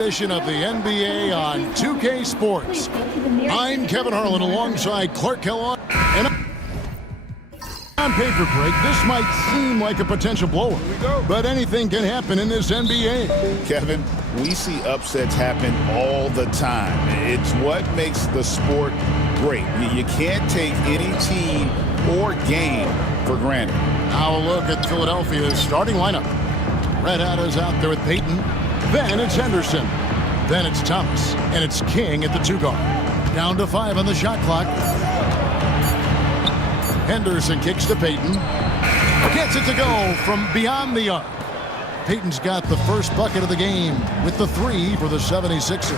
Edition of the NBA on 2K Sports. I'm Kevin Harlan alongside Clark Kellogg. And on paper break, this might seem like a potential blowout, but anything can happen in this NBA. Kevin, we see upsets happen all the time. It's what makes the sport great. You can't take any team or game for granted. Now a look at Philadelphia's starting lineup. Red Hat is out there with Payton. Then it's Henderson. Then it's Thomas. And it's King at the 2 guard. Down to 5 on the shot clock. Henderson kicks to Payton. Gets it to go from beyond the arc. Payton's got the first bucket of the game with the 3 for the 76ers.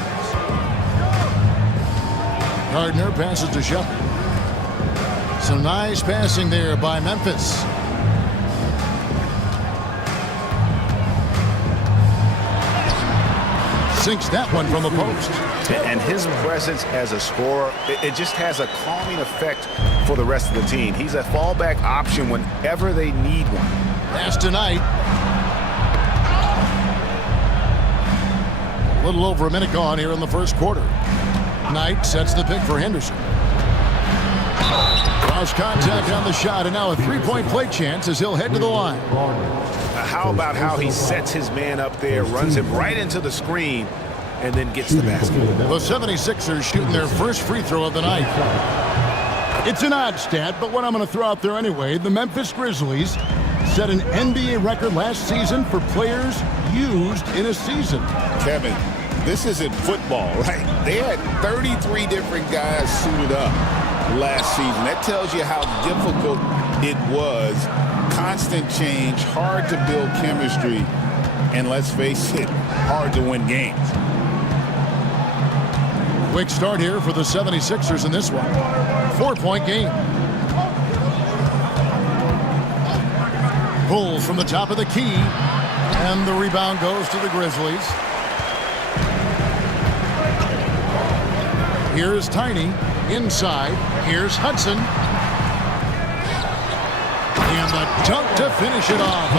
Gardner passes to Shepherd. Some nice passing there by Memphis. Sinks that one from the post. And his presence as a scorer, it just has a calming effect for the rest of the team. He's a fallback option whenever they need one. Pass to Knight. A little over a minute gone here in the first quarter. Knight sets the pick for Henderson. Cross contact on the shot, and now a three-point play chance as he'll head to the line. How about how he sets his man up there, runs him right into the screen, and then gets the basket. The 76ers shooting their first free throw of the night. It's an odd stat, but what I'm going to throw out there anyway. The Memphis Grizzlies set an NBA record last season for players used in a season. Kevin, this isn't football, right? They had 33 different guys suited up last season. That tells you how difficult it was. Constant change, hard to build chemistry, and let's face it, hard to win games. Quick start here for the 76ers in this one. 4-point game. Pull from the top of the key, and the rebound goes to the Grizzlies. Here's Tiny inside. Here's Hudson. And the dunk to finish it off.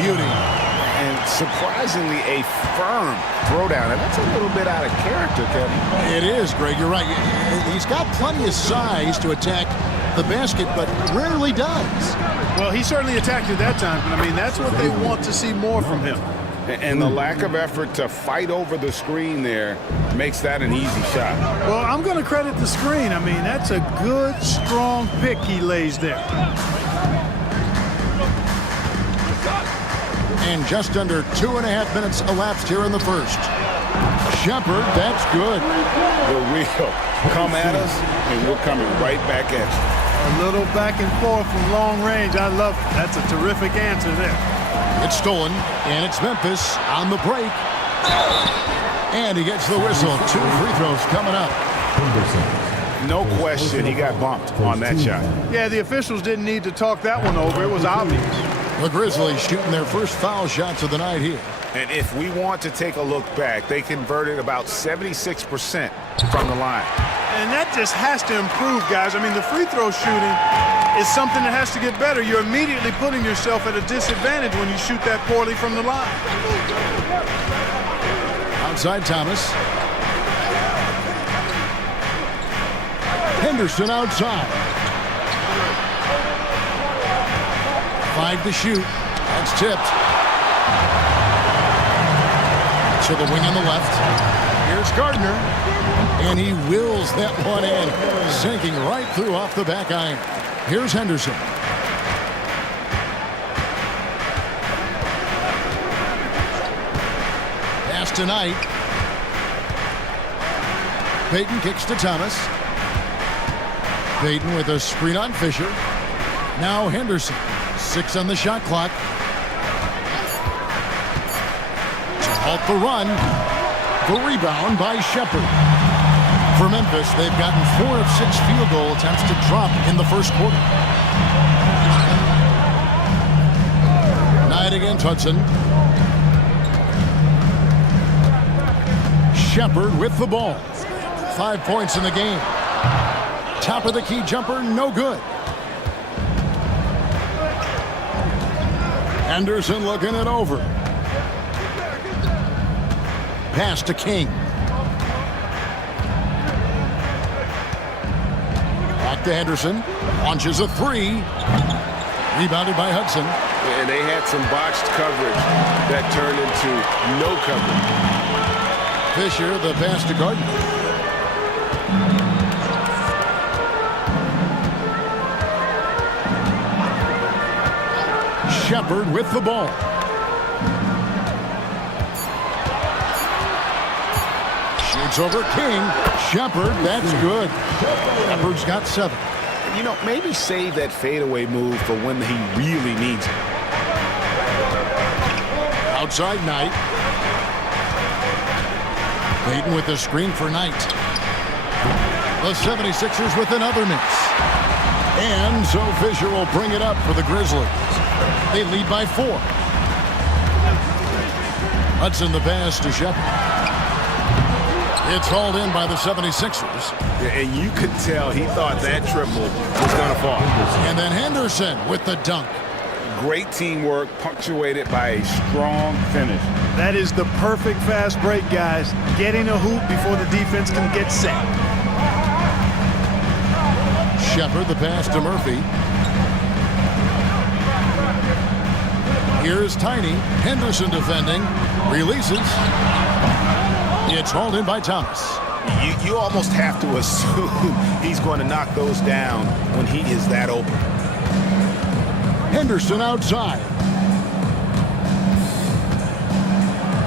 Beauty. And surprisingly, a firm throwdown. And that's a little bit out of character, Kevin. It is, Greg. You're right. He's got plenty of size to attack the basket, but rarely does. Well, he certainly attacked it that time. But, I mean, that's what they want to see more from him. And the lack of effort to fight over the screen there makes that an easy shot. Well, I'm going to credit the screen. I mean, that's a good, strong pick he lays there. And just under 2.5 minutes elapsed here in the first. Shepherd, that's good. The real come at us, and we're coming right back at you. A little back and forth from long range. I love it. That's a terrific answer there. It's stolen, and it's Memphis on the break. And he gets the whistle. 2 free throws coming up. No question, he got bumped on that shot. Yeah, the officials didn't need to talk that one over. It was obvious. The Grizzlies shooting their first foul shots of the night here. And if we want to take a look back, they converted about 76% from the line. And that just has to improve, guys. I mean, the free throw shooting is something that has to get better. You're immediately putting yourself at a disadvantage when you shoot that poorly from the line. Outside Thomas. Henderson outside. 5 to shoot. That's tipped. To the wing on the left. Here's Gardner. And he wills that one in. Sinking right through off the back iron. Here's Henderson. Pass to Knight. Payton kicks to Thomas. Payton with a screen on Fisher. Now Henderson. 6 on the shot clock. To halt the run. The rebound by Shepherd. For Memphis, they've gotten 4 of 6 field goal attempts to drop in the first quarter. Knight against Hudson. Shepherd with the ball. 5 points in the game. Top of the key jumper, no good. Henderson looking it over. pass to King. Back to Henderson. Launches a three. Rebounded by Hudson. And they had some botched coverage that turned into no coverage. Fisher, the pass to Gardner. Shepard with the ball. Shoots over King. Shepard, that's good. Shepard's got 7. You know, maybe save that fadeaway move for when he really needs it. Outside Knight. Payton with the screen for Knight. The 76ers with another miss. And so Fisher will bring it up for the Grizzlies. They lead by 4. Hudson the pass to Shepard. It's hauled in by the 76ers. Yeah, and you could tell he thought that triple was going to fall. And then Henderson with the dunk. Great teamwork, punctuated by a strong finish. That is the perfect fast break, guys. Getting a hoop before the defense can get set. Shepard the pass to Murphy. Here's Tiny. Henderson defending. Releases. It's hauled in by Thomas. You almost have to assume he's going to knock those down when he is that open. Henderson outside.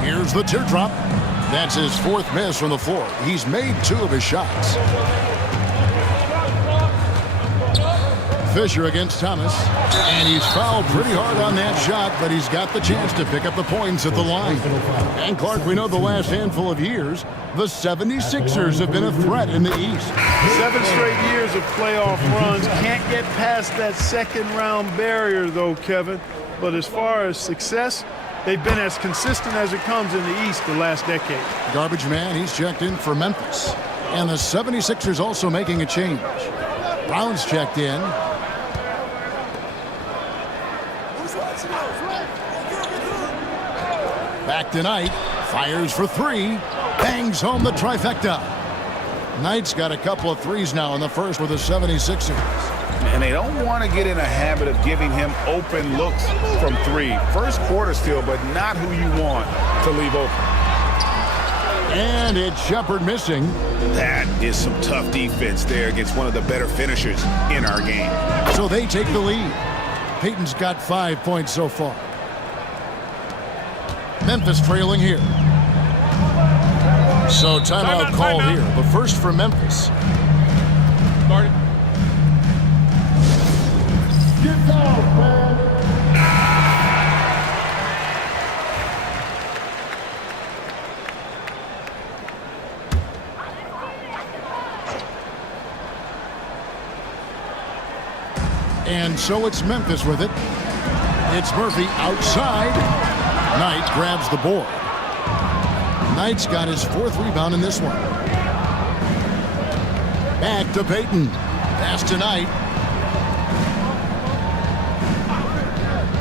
Here's the teardrop. That's his 4th miss from the floor. He's made 2 of his shots. Fisher against Thomas. And he's fouled pretty hard on that shot, but he's got the chance to pick up the points at the line. And Clark, we know the last handful of years, the 76ers have been a threat in the East. 7 straight years of playoff runs. Can't get past that second-round barrier, though, Kevin. But as far as success, they've been as consistent as it comes in the East the last decade. Garbage man, he's checked in for Memphis. And the 76ers also making a change. Brown's checked in. Back to Knight. Fires for 3. Bangs home the trifecta. Knight's got a couple of threes now in the first with the 76ers. And they don't want to get in a habit of giving him open looks from 3. First quarter still, but not who you want to leave open. And it's Shepard missing. That is some tough defense there against one of the better finishers in our game. So they take the lead. Payton's got 5 points so far. Memphis trailing here. So timeout call here, but first for Memphis. Started. Get down, man. And so it's Memphis with it. It's Murphy outside. Knight grabs the board. Knight's got his 4th rebound in this one. Back to Payton. Pass to Knight.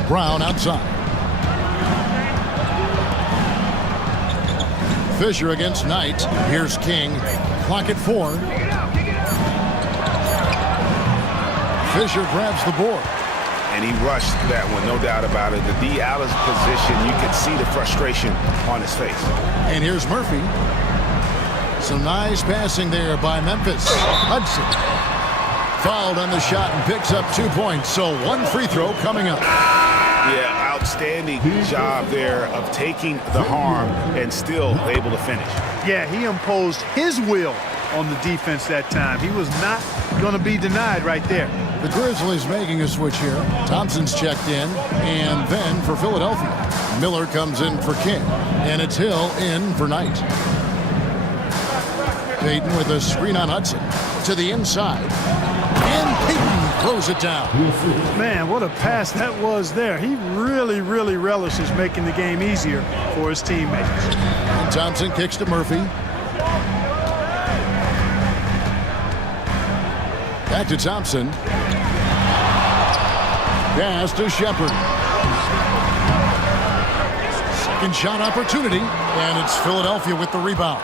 Brown outside. Fisher against Knight. Here's King. Clock at 4. Fisher grabs the board. And he rushed that one, no doubt about it. The D. Allen's position, you could see the frustration on his face. And here's Murphy. Some nice passing there by Memphis. Hudson fouled on the shot and picks up 2 points. So 1 free throw coming up. Yeah, outstanding job there of taking the harm and still able to finish. Yeah, he imposed his will on the defense that time. He was not going to be denied right there. The Grizzlies making a switch here. Thompson's checked in. And then for Philadelphia, Miller comes in for King. And it's Hill in for Knight. Payton with a screen on Hudson. To the inside. And Payton throws it down. Man, what a pass that was there. He really, really relishes making the game easier for his teammates. And Thompson kicks to Murphy. Back to Thompson. Pass to Shepard. Second shot opportunity, and it's Philadelphia with the rebound.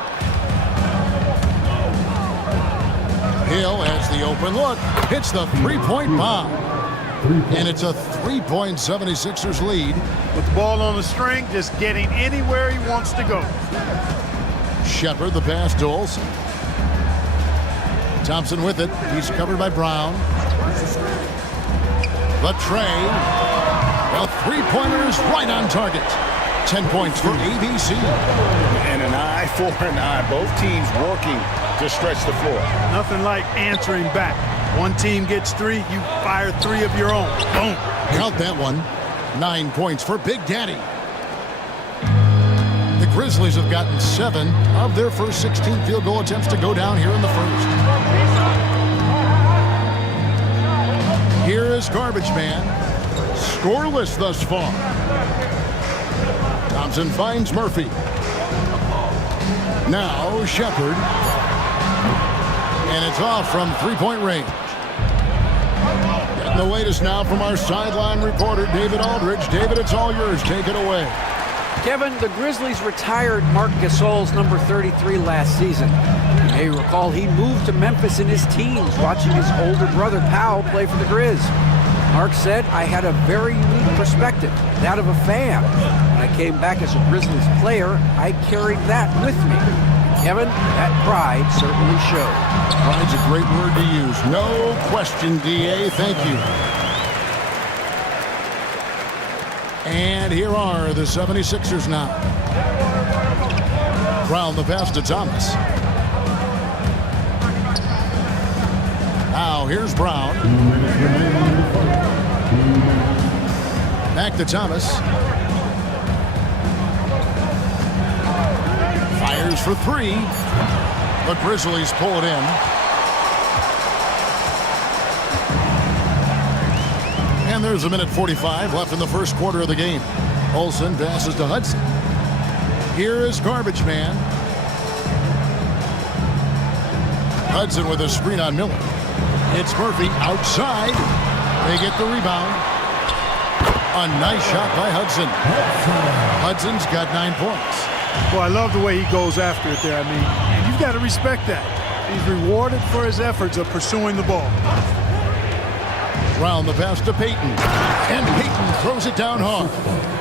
Hill has the open look, hits the three-point bomb. And it's a 3-point 76ers lead. With the ball on the string, just getting anywhere he wants to go. Shepard, the pass to Olsen. Thompson with it. He's covered by Brown. The tray. The three-pointer is right on target. 10 points for ABC. And an eye for an eye. Both teams working to stretch the floor. Nothing like answering back. One team gets 3, you fire 3 of your own. Boom. Count that one. 9 points for Big Daddy. The Grizzlies have gotten 7 of their first 16 field goal attempts to go down here in the first. Here is Garbage Man. Scoreless thus far. Thompson finds Murphy. Now Shepard. And it's off from three-point range. Getting the latest now from our sideline reporter, David Aldridge. David, it's all yours. Take it away. Kevin, the Grizzlies retired Marc Gasol's number 33 last season. You may recall he moved to Memphis in his teens, watching his older brother Powell play for the Grizz. Mark said, "I had a very unique perspective, that of a fan. When I came back as a Grizzlies player, I carried that with me." Kevin, that pride certainly showed. Pride's a great word to use. No question, D.A. Thank you. And here are the 76ers now. Brown the pass to Thomas. Now here's Brown. Back to Thomas. Fires for 3. The Grizzlies pull it in. And there's a minute 45 left in the first quarter of the game. Olsen passes to Hudson. Here is Garbage Man. Hudson with a screen on Miller. It's Murphy outside. They get the rebound. A nice shot by Hudson. Hudson's got 9 points. Well, I love the way he goes after it there. I mean, you've got to respect that. He's rewarded for his efforts of pursuing the ball. Brown the pass to Payton. And Payton throws it down hard.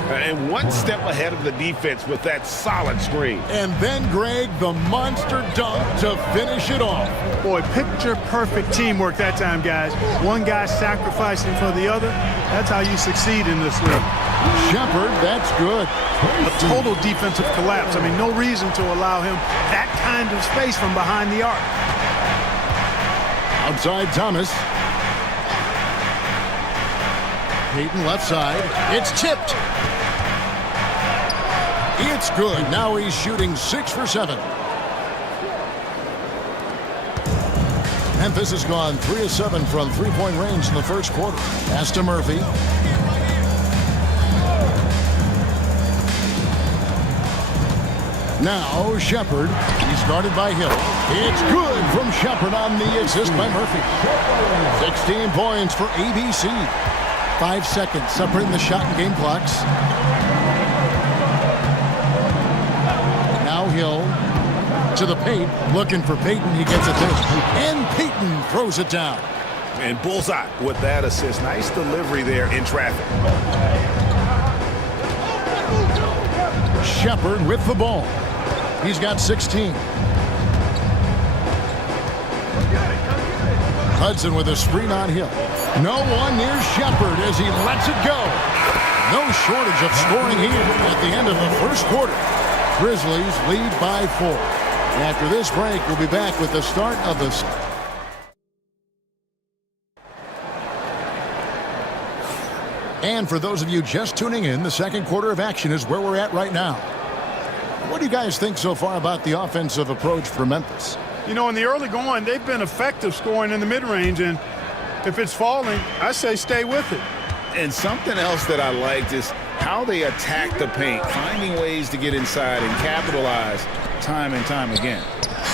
And one step ahead of the defense with that solid screen. And then Greg, the monster dunk to finish it off. Boy, picture-perfect teamwork that time, guys. One guy sacrificing for the other. That's how you succeed in this league. Shepard, that's good. A total defensive collapse. I mean, no reason to allow him that kind of space from behind the arc. Outside Thomas. Payton left side. It's tipped. It's good. Now he's shooting 6 for 7. Memphis has gone 3 of 7 from three-point range in the first quarter. Pass to Murphy. Now Shepard. He's guarded by Hill. It's good from Shepard on the assist by Murphy. 16 points for ABC. 5 seconds separating the shot and game clocks. Now Hill to the paint, looking for Payton. He gets it there. And Payton throws it down. And bullseye with that assist. Nice delivery there in traffic. Shepard with the ball. He's got 16. Hudson with a screen on Hill. No one near Shepard as he lets it go. No shortage of scoring here at the end of the first quarter. Grizzlies lead by 4. After this break, we'll be back with the start of the... And for those of you just tuning in, the second quarter of action is where we're at right now. What do you guys think so far about the offensive approach for Memphis? You know, in the early going, they've been effective scoring in the mid-range, and if it's falling, I say stay with it. And something else that I liked is how they attack the paint, finding ways to get inside and capitalize time and time again.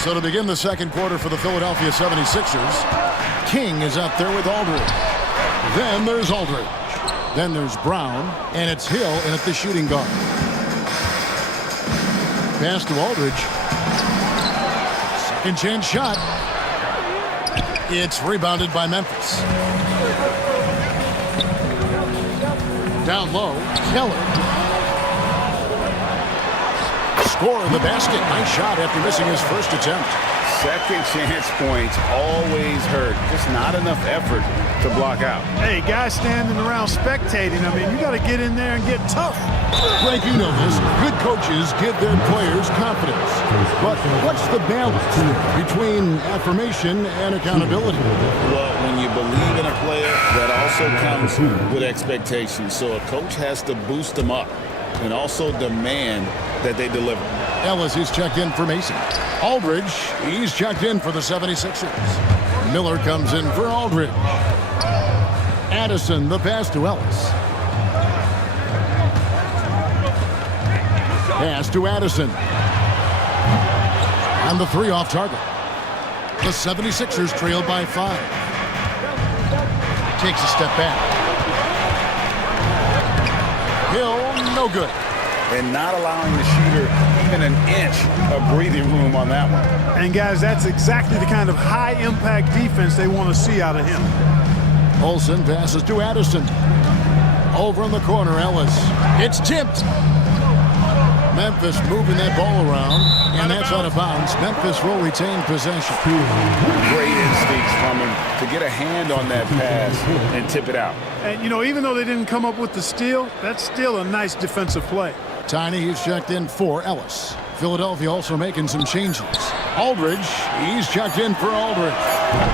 So to begin the second quarter for the Philadelphia 76ers, King is up there with Aldridge. Then there's Aldridge. Then there's Brown, and it's Hill in at the shooting guard. pass to Aldridge. Second chance shot. It's rebounded by Memphis. Down low, Keller. Score the basket. Nice shot after missing his first attempt. Second chance points always hurt. Just not enough effort to block out. Hey, guys standing around spectating, I mean, you got to get in there and get tough. Greg, you know this. Good coaches give their players confidence. But what's the balance between affirmation and accountability? Well, when you believe in a player, that also comes with expectations. So a coach has to boost them up and also demand that they deliver. Ellis is checked in for Mason. Aldridge, he's checked in for the 76ers. Miller comes in for Aldridge. Addison, the pass to Ellis. Pass to Addison. And the three off target. The 76ers trail by 5. Takes a step back. Hill, no good. And not allowing the shooter even an inch of breathing room on that one. And, guys, that's exactly the kind of high-impact defense they want to see out of him. Olsen passes to Addison. Over in the corner, Ellis. It's tipped. Memphis moving that ball around, and that's out of bounds. Memphis will retain possession. Great instincts from him to get a hand on that pass and tip it out. And, you know, even though they didn't come up with the steal, that's still a nice defensive play. Tiny, he's checked in for Ellis. Philadelphia also making some changes. Aldridge, he's checked in for Aldridge.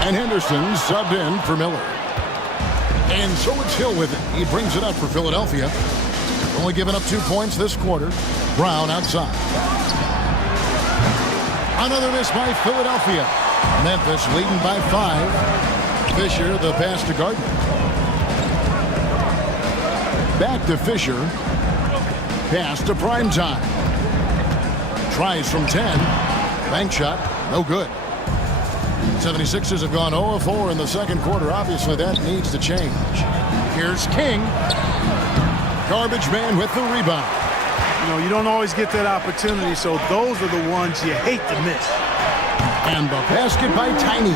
And Henderson subbed in for Miller. And so it's Hill with it. He brings it up for Philadelphia. Only giving up 2 points this quarter. Brown outside. Another miss by Philadelphia. Memphis leading by 5. Fisher, the pass to Gardner. Back to Fisher. Pass to Primetime. Tries from 10. Bank shot. No good. 76ers have gone 0-4 in the second quarter. Obviously, that needs to change. Here's King. Garbage man with the rebound. You know, you don't always get that opportunity, so those are the ones you hate to miss. And the basket by Tiny.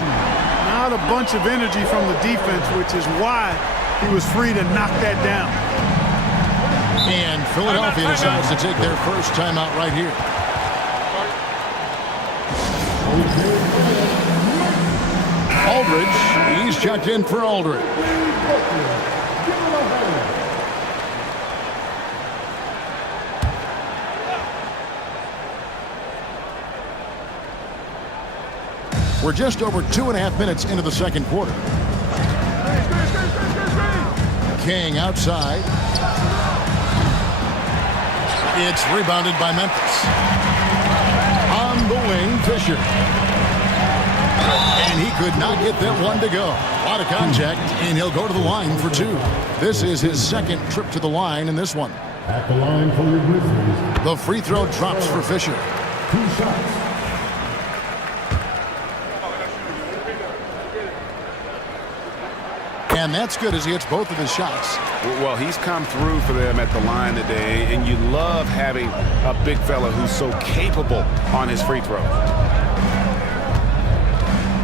Not a bunch of energy from the defense, which is why he was free to knock that down. And Philadelphia decides to take their first timeout right here. Aldridge, he's checked in for Aldridge. We're just over 2.5 minutes into the second quarter. King outside. It's rebounded by Memphis. On the wing, Fisher. And he could not get that one to go. A lot of contact, and he'll go to the line for 2. This is his second trip to the line in this one. At the line for the Grizzlies. The free throw drops for Fisher. 2 shots. And that's good as he hits both of his shots. Well, he's come through for them at the line today, and you love having a big fella who's so capable on his free throw.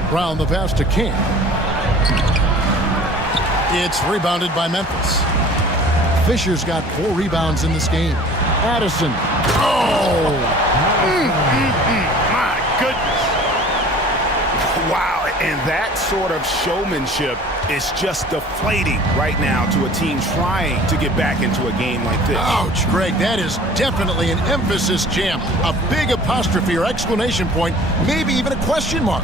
Brown the pass to King. It's rebounded by Memphis. Fisher's got 4 rebounds in this game. Addison. Oh! My goodness. Wow, and that sort of showmanship is just deflating right now to a team trying to get back into a game like this. Ouch, Greg, that is definitely an emphasis jam. A big apostrophe or exclamation point, maybe even a question mark.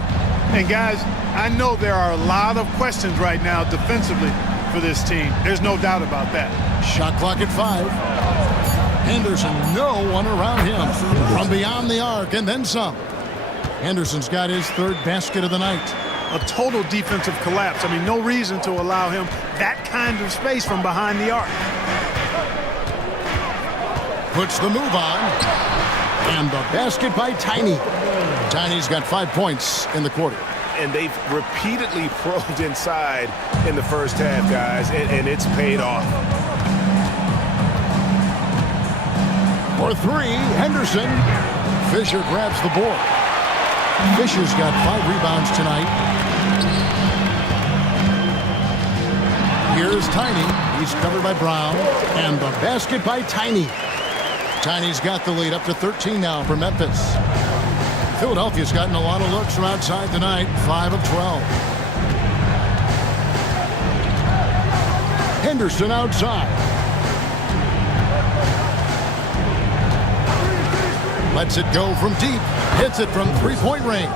And guys, I know there are a lot of questions right now defensively for this team. There's no doubt about that. Shot clock at 5. Henderson, no one around him. From beyond the arc and then some. Henderson's got his 3rd basket of the night. A total defensive collapse. I mean, no reason to allow him that kind of space from behind the arc. Puts the move on. And the basket by Tiny. Tiny's got 5 points in the quarter. And they've repeatedly probed inside in the first half, guys, and it's paid off. For 3, Henderson. Fisher grabs the board. Fisher's got 5 rebounds tonight. Here's Tiny. He's covered by Brown. And the basket by Tiny. Tiny's got the lead up to 13 now for Memphis. Philadelphia's gotten a lot of looks from outside tonight. 5 of 12. Henderson outside. Lets it go from deep. Hits it from three-point range.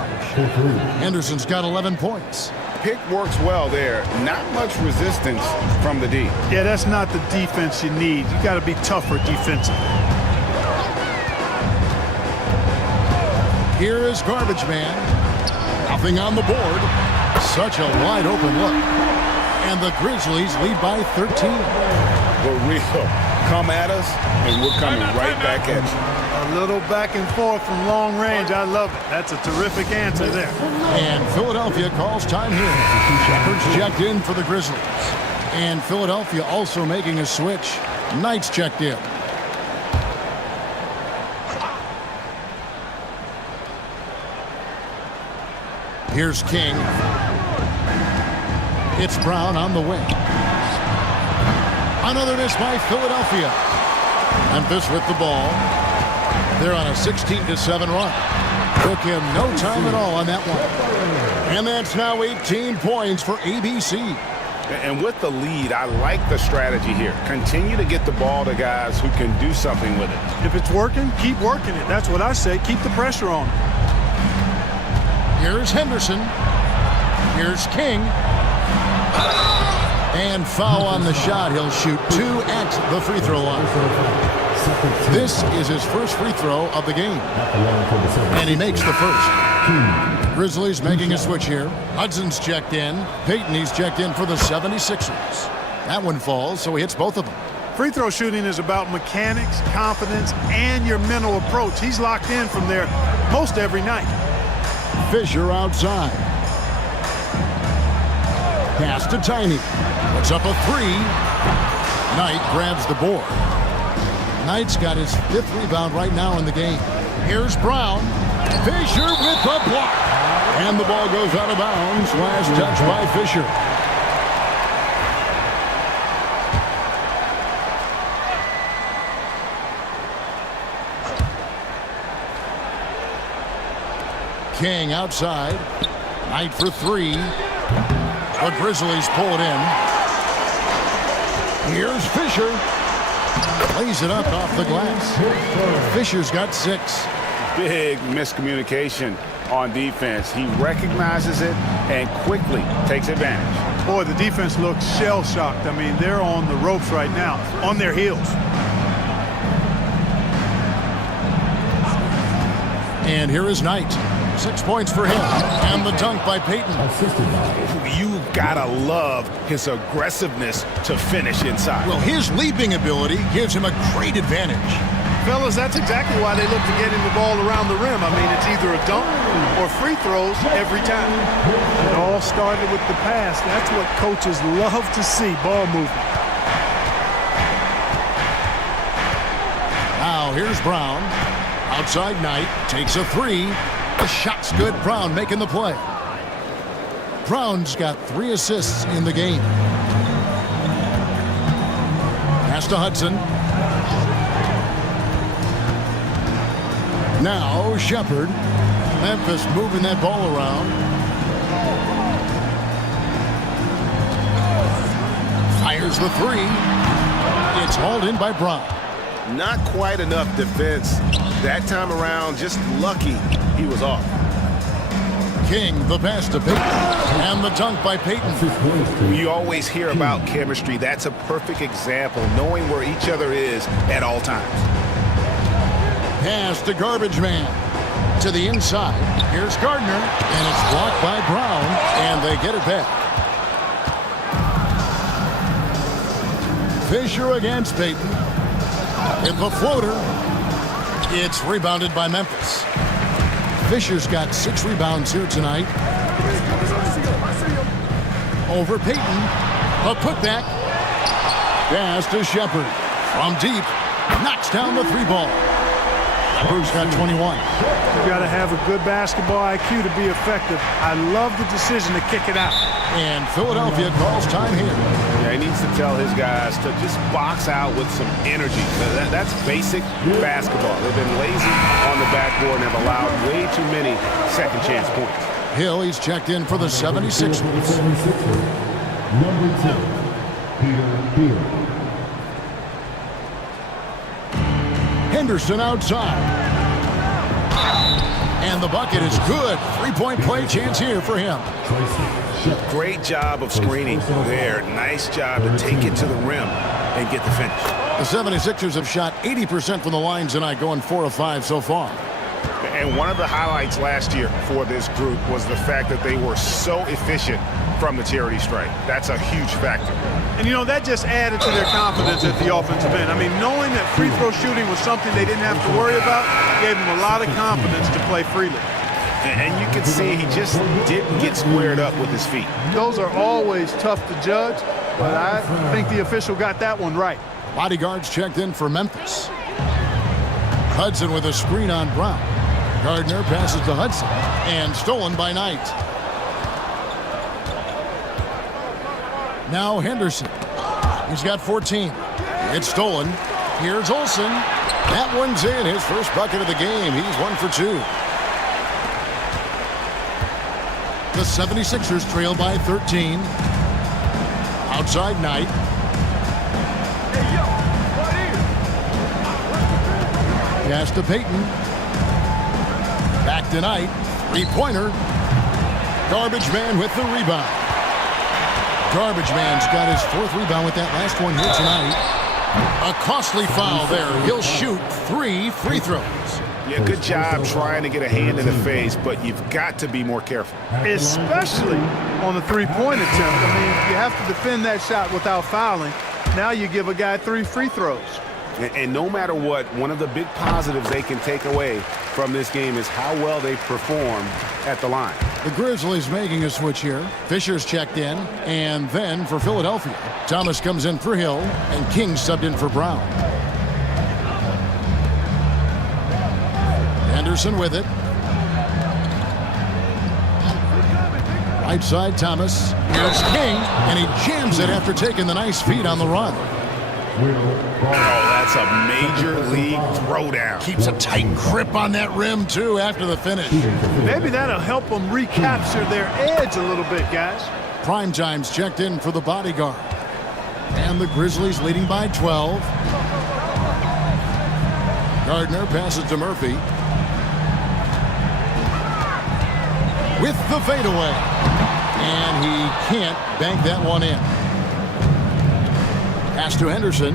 Henderson's got 11 points. Pick works well there. Not much resistance from the D. Yeah, that's not the defense you need. You got to be tougher defensively. Here is Garbage Man. Nothing on the board. Such a wide open look. And the Grizzlies lead by 13. For real. Come at us, and we're coming right back at you. A little back and forth from long range. I love it. That's a terrific answer there. And Philadelphia calls time here. Shepard's checked in for the Grizzlies. And Philadelphia also making a switch. Knight's checked in. Here's King. It's Brown on the wing. Another miss by Philadelphia. Memphis with the ball. They're on a 16-7 run. Took him no time at all on that one. And that's now 18 points for ABC. And with the lead, I like the strategy here. Continue to get the ball to guys who can do something with it. If it's working, keep working it. That's what I say. Keep the pressure on. Here's Henderson. Here's King. And foul on the shot. He'll shoot 2 at the free throw line. This is his first free throw of the game. And he makes the first. Grizzlies making a switch here. Hudson's checked in. Payton, he's checked in for the 76ers. That one falls, so he hits both of them. Free throw shooting is about mechanics, confidence, and your mental approach. He's locked in from there most every night. Fisher outside. Pass to Tiny. Puts up a 3. Knight grabs the board. Knight's got his 5th rebound right now in the game. Here's Brown. Fisher with the block. And the ball goes out of bounds. Last touch by Fisher. King outside. Knight for 3. The Grizzlies pull it in. Here's Fisher. Lays it up off the glass. Fisher's got 6. Big miscommunication on defense. He recognizes it and quickly takes advantage. Boy, the defense looks shell-shocked. I mean, they're on the ropes right now, on their heels. And here is Knight. 6 points for him. And the dunk by Payton. You gotta love his aggressiveness to finish inside. Well, his leaping ability gives him a great advantage. Fellas, that's exactly why they look to get him the ball around the rim. I mean, it's either a dunk or free throws every time. It all started with the pass. That's what coaches love to see, ball movement. Now, here's Brown. Outside Knight. Takes a 3. The shot's good. Brown making the play. Brown's got 3 assists in the game. Pass to Hudson. Now Shepard. Memphis moving that ball around. Fires the 3. It's hauled in by Brown. Not quite enough defense that time around. Just lucky he was off. King, the pass to Payton. And the dunk by Payton. You always hear about chemistry. That's a perfect example, knowing where each other is at all times. Pass to Garbage Man. To the inside. Here's Gardner. And it's blocked by Brown. And they get it back. Fisher against Payton. In the floater. It's rebounded by Memphis. Fisher's got 6 rebounds here tonight. Over Payton. A putback. Pass to Shepard. From deep. Knocks down the 3 ball. Bruce got 21. You got to have a good basketball IQ to be effective. I love the decision to kick it out. And Philadelphia calls time here. Yeah, he needs to tell his guys to just box out with some energy. That's basic basketball. They've been lazy on the backboard and have allowed way too many second chance points. Hill, he's checked in for the 76ers. Number 10, Peter Hill. Henderson outside. And the bucket is good. Three-point play chance here for him. Great job of screening there. Nice job to take it to the rim and get the finish. The 76ers have shot 80% from the line tonight, going 4 of 5 so far. And one of the highlights last year for this group was the fact that they were so efficient from the charity stripe. That's a huge factor. And, you know, that just added to their confidence at the offensive end. I mean, knowing that free throw shooting was something they didn't have to worry about gave them a lot of confidence to play freely. And you can see he just didn't get squared up with his feet. Those are always tough to judge, but I think the official got that one right. Bodyguards checked in for Memphis. Hudson with a screen on Brown. Gardner passes to Hudson, and stolen by Knight. Now Henderson. He's got 14. It's stolen. Here's Olsen. That one's in. His first bucket of the game. He's 1 for 2. The 76ers trail by 13. Outside Knight. Pass to Payton. Back to Knight. Three-pointer. Garbage man with the rebound. Garbage man's got his 4th rebound with that last one here tonight. A costly foul there. He'll shoot 3 free throws. Yeah, good job trying to get a hand in the face, but you've got to be more careful. Especially on the three-point attempt. I mean, you have to defend that shot without fouling. Now you give a guy 3 free throws. And no matter what, one of the big positives they can take away from this game is how well they perform at the line. The Grizzlies making a switch here. Fisher's checked in. And then for Philadelphia, Thomas comes in for Hill, and King subbed in for Brown. Anderson with it. Right side, Thomas. Here's King, and he jams it after taking the nice feed on the run. Oh, that's a major league throwdown. Keeps a tight grip on that rim, too, after the finish. Maybe that'll help them recapture their edge a little bit, guys. Prime time's checked in for the bodyguard. And the Grizzlies leading by 12. Gardner passes to Murphy. With the fadeaway. And he can't bank that one in. Pass to Henderson.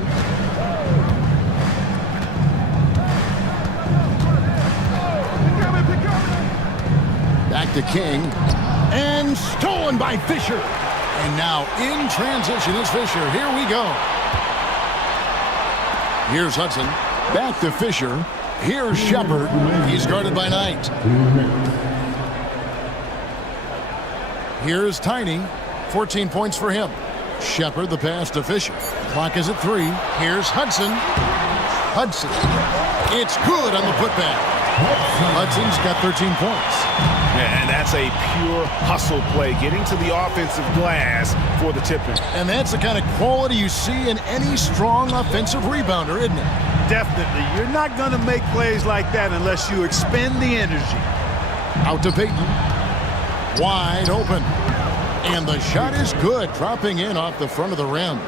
Back to King. And stolen by Fisher. And now in transition is Fisher. Here we go. Here's Hudson. Back to Fisher. Here's Shepard. He's guarded by Knight. Here's Tiny. 14 points for him. Shepard, the pass to Fisher. Clock is at 3. Here's Hudson. Hudson. It's good on the putback. Hudson's got 13 points. And that's a pure hustle play, getting to the offensive glass for the tip-in. And that's the kind of quality you see in any strong offensive rebounder, isn't it? Definitely. You're not going to make plays like that unless you expend the energy. Out to Payton. Wide open. And the shot is good, dropping in off the front of the rim.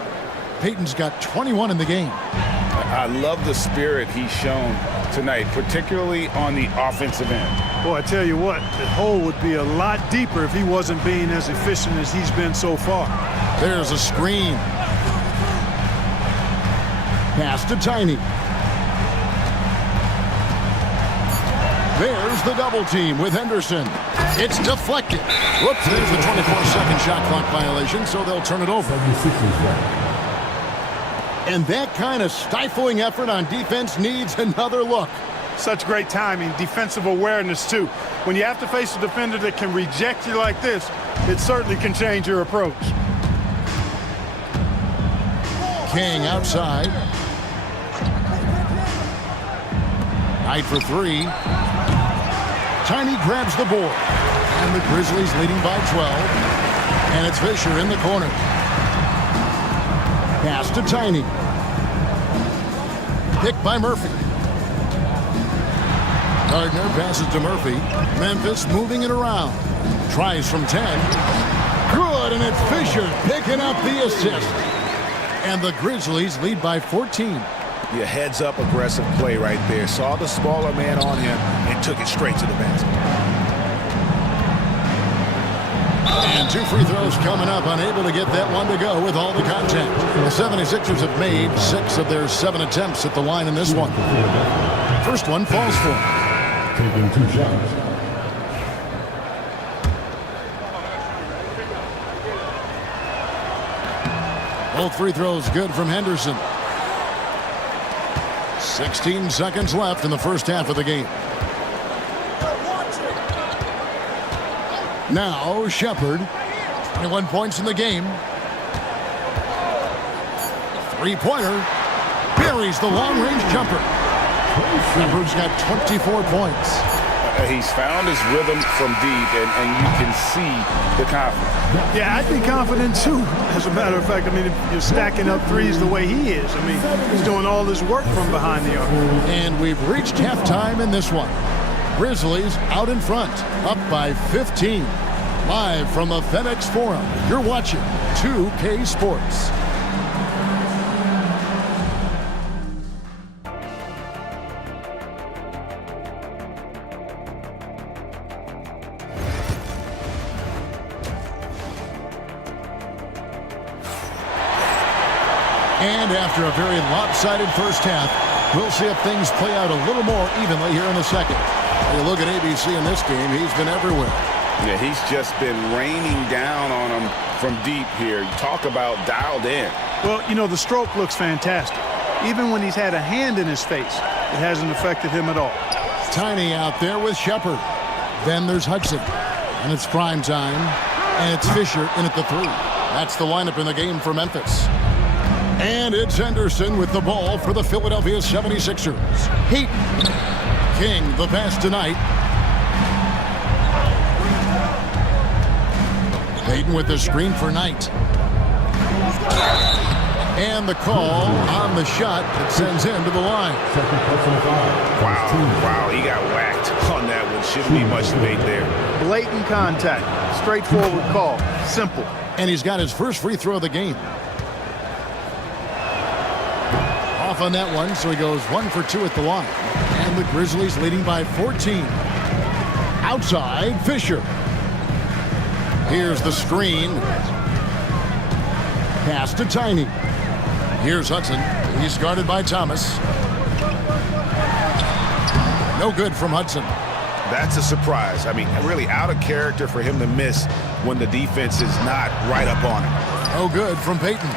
Payton's got 21 in the game. I love the spirit he's shown tonight, particularly on the offensive end. Boy, I tell you what, the hole would be a lot deeper if he wasn't being as efficient as he's been so far. There's a screen. Pass to Tiny. There's the double team with Henderson. It's deflected. Whoops, there's the 24-second shot clock violation, so they'll turn it over. And that kind of stifling effort on defense needs another look. Such great timing, defensive awareness, too. When you have to face a defender that can reject you like this, it certainly can change your approach. King outside. Knight for three. Tiny grabs the board. And the Grizzlies leading by 12. And it's Fisher in the corner. Pass to Tiny. Picked by Murphy. Gardner passes to Murphy. Memphis moving it around. Tries from 10. Good, and it's Fisher picking up the assist. And the Grizzlies lead by 14. Yeah, heads-up aggressive play right there. Saw the smaller man on him and took it straight to the basket. And 2 free throws coming up, unable to get that one to go with all the contact. The 76ers have made 6 of their 7 attempts at the line in this one. First one falls for him. Taking 2 shots. Both free throws good from Henderson. 16 seconds left in the first half of the game. Now Shepard, 21 points in the game. Three-pointer, buries the long-range jumper. Shepard's got 24 points. He's found his rhythm from deep, and you can see the confidence. Yeah, I'd be confident too. As a matter of fact, I mean, if you're stacking up threes the way he is, I mean, he's doing all this work from behind the arc. And we've reached halftime in this one. Grizzlies out in front, up by 15. Live from the FedEx Forum, you're watching 2K Sports. And after a very lopsided first half, we'll see if things play out a little more evenly here in the second. When you look at ABC in this game, he's been everywhere. Yeah, he's just been raining down on him from deep here. You talk about dialed in. Well, you know, the stroke looks fantastic. Even when he's had a hand in his face, it hasn't affected him at all. Tiny out there with Shepard. Then there's Hudson. And it's prime time. And it's Fisher in at the 3. That's the lineup in the game for Memphis. And it's Henderson with the ball for the Philadelphia 76ers. Heat. King the pass tonight. Payton with the screen for Knight. And the call on the shot that sends him to the line. Wow, he got whacked on that one. Shouldn't be much debate there. Blatant contact. Straightforward call. Simple. And he's got his first free throw of the game. Off on that one, so he goes 1 for 2 at the line. And the Grizzlies leading by 14. Outside, Fisher. Here's the screen. Pass to Tiny. Here's Hudson. He's guarded by Thomas. No good from Hudson. That's a surprise. I mean, really out of character for him to miss when the defense is not right up on him. No good from Payton.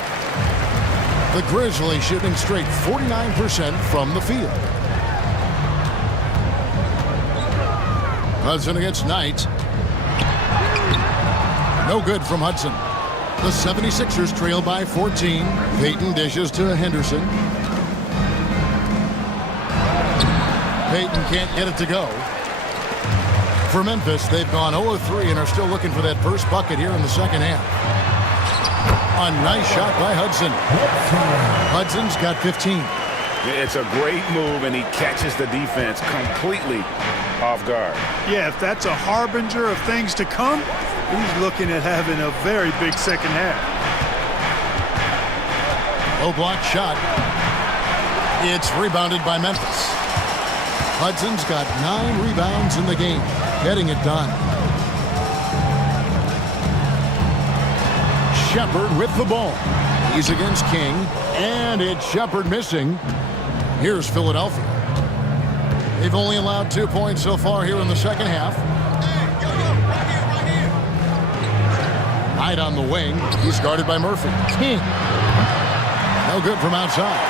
The Grizzlies shooting straight 49% from the field. Hudson against Knight. No good from Hudson. The 76ers trail by 14. Payton dishes to Henderson. Payton can't get it to go. For Memphis, they've gone 0-3 and are still looking for that first bucket here in the second half. A nice shot by Hudson. Hudson's got 15. It's a great move, and he catches the defense completely off guard. Yeah, if that's a harbinger of things to come, he's looking at having a very big second half. Low block shot. It's rebounded by Memphis. Hudson's got 9 rebounds in the game, getting it done. Shepard with the ball. He's against King, and it's Shepard missing. Here's Philadelphia. They've only allowed 2 points so far here in the second half. Knight on the wing. He's guarded by Murphy. King. No good from outside.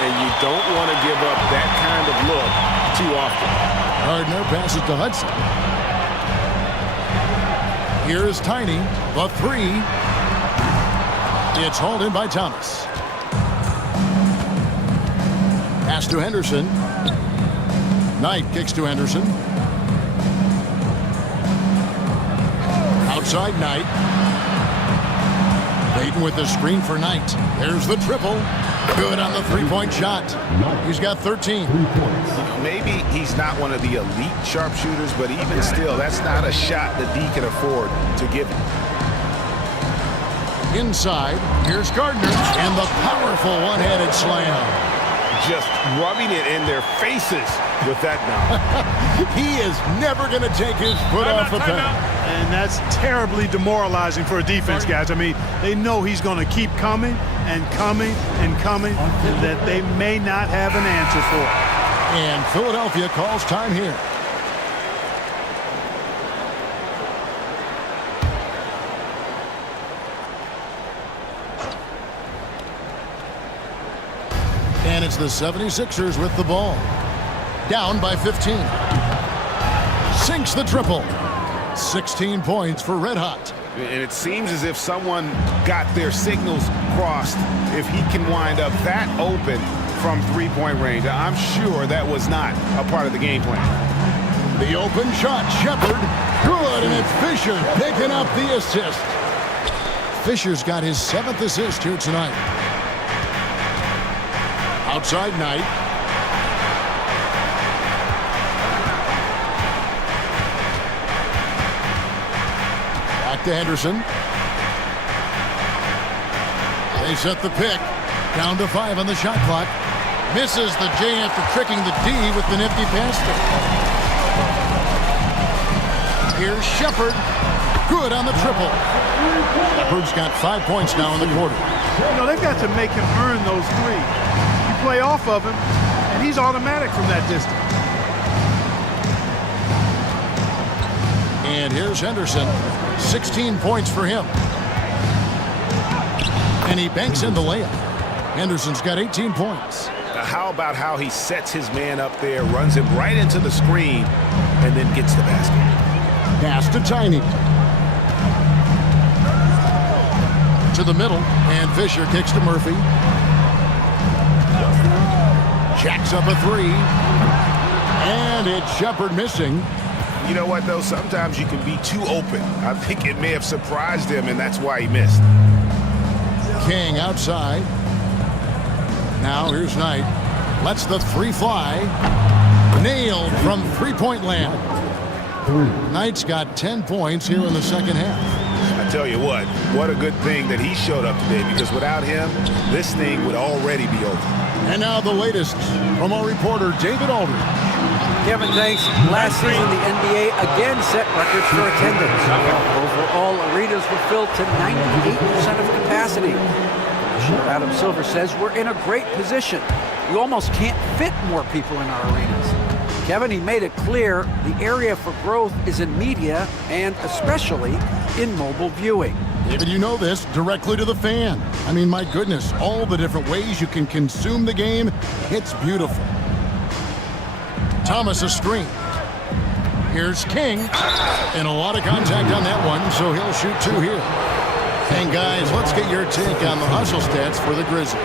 And you don't want to give up that kind of look too often. Gardner passes to Hudson. Here's Tiny. The 3. It's hauled in by Thomas. Pass to Henderson. Knight kicks to Henderson. Outside Knight. Payton with the screen for Knight. There's the triple. Good on the three-point shot. He's got 13. 3 points. Maybe he's not one of the elite sharpshooters, but even still, that's not a shot that D can afford to give him. Inside, here's Gardner, and the powerful one-handed slam. Just rubbing it in their faces with that now. He is never going to take his foot off the pedal. And that's terribly demoralizing for a defense, guys. I mean, they know he's going to keep coming and coming and coming, and that they may not have an answer for it. And Philadelphia calls time here. And it's the 76ers with the ball. Down by 15. Sinks the triple. 16 points for Red Hot. And it seems as if someone got their signals crossed if he can wind up that open from three-point range. I'm sure that was not a part of the game plan. The open shot, Shepard. Good, and it's Fisher picking up the assist. Fisher's got his 7th assist here tonight. Outside Knight. Back to Henderson. They set the pick. Down to 5 on the shot clock. Misses the J after tricking the D with the nifty pass. Here's Shepard. Good on the triple. Shepard's got 5 points now in the quarter. You know, they've got to make him earn those threes. You play off of him, and he's automatic from that distance. And here's Henderson. 16 points for him. And he banks in the layup. Henderson's got 18 points. How about how he sets his man up there, runs him right into the screen, and then gets the basket. Pass to Tiny. To the middle, and Fisher kicks to Murphy. Jacks up a three. And it's Shepard missing. You know what, though? Sometimes you can be too open. I think it may have surprised him, and that's why he missed. King outside. Now here's Knight. Lets the three fly. Nailed from three-point land. Knight's got 10 points here in the second half. I tell you what a good thing that he showed up today, because without him, this thing would already be over. And now the latest from our reporter, David Aldridge. Kevin, thanks. Last season, the NBA again set records for attendance. Overall, arenas were filled to 98% of capacity. Adam Silver says we're in a great position. We almost can't fit more people in our arenas. Kevin, he made it clear the area for growth is in media and especially in mobile viewing. David, you know this, directly to the fan. I mean, my goodness, all the different ways you can consume the game, it's beautiful. Thomas a screen. Here's King. And a lot of contact on that one, so he'll shoot 2 here. And guys, let's get your take on the hustle stats for the Grizzlies.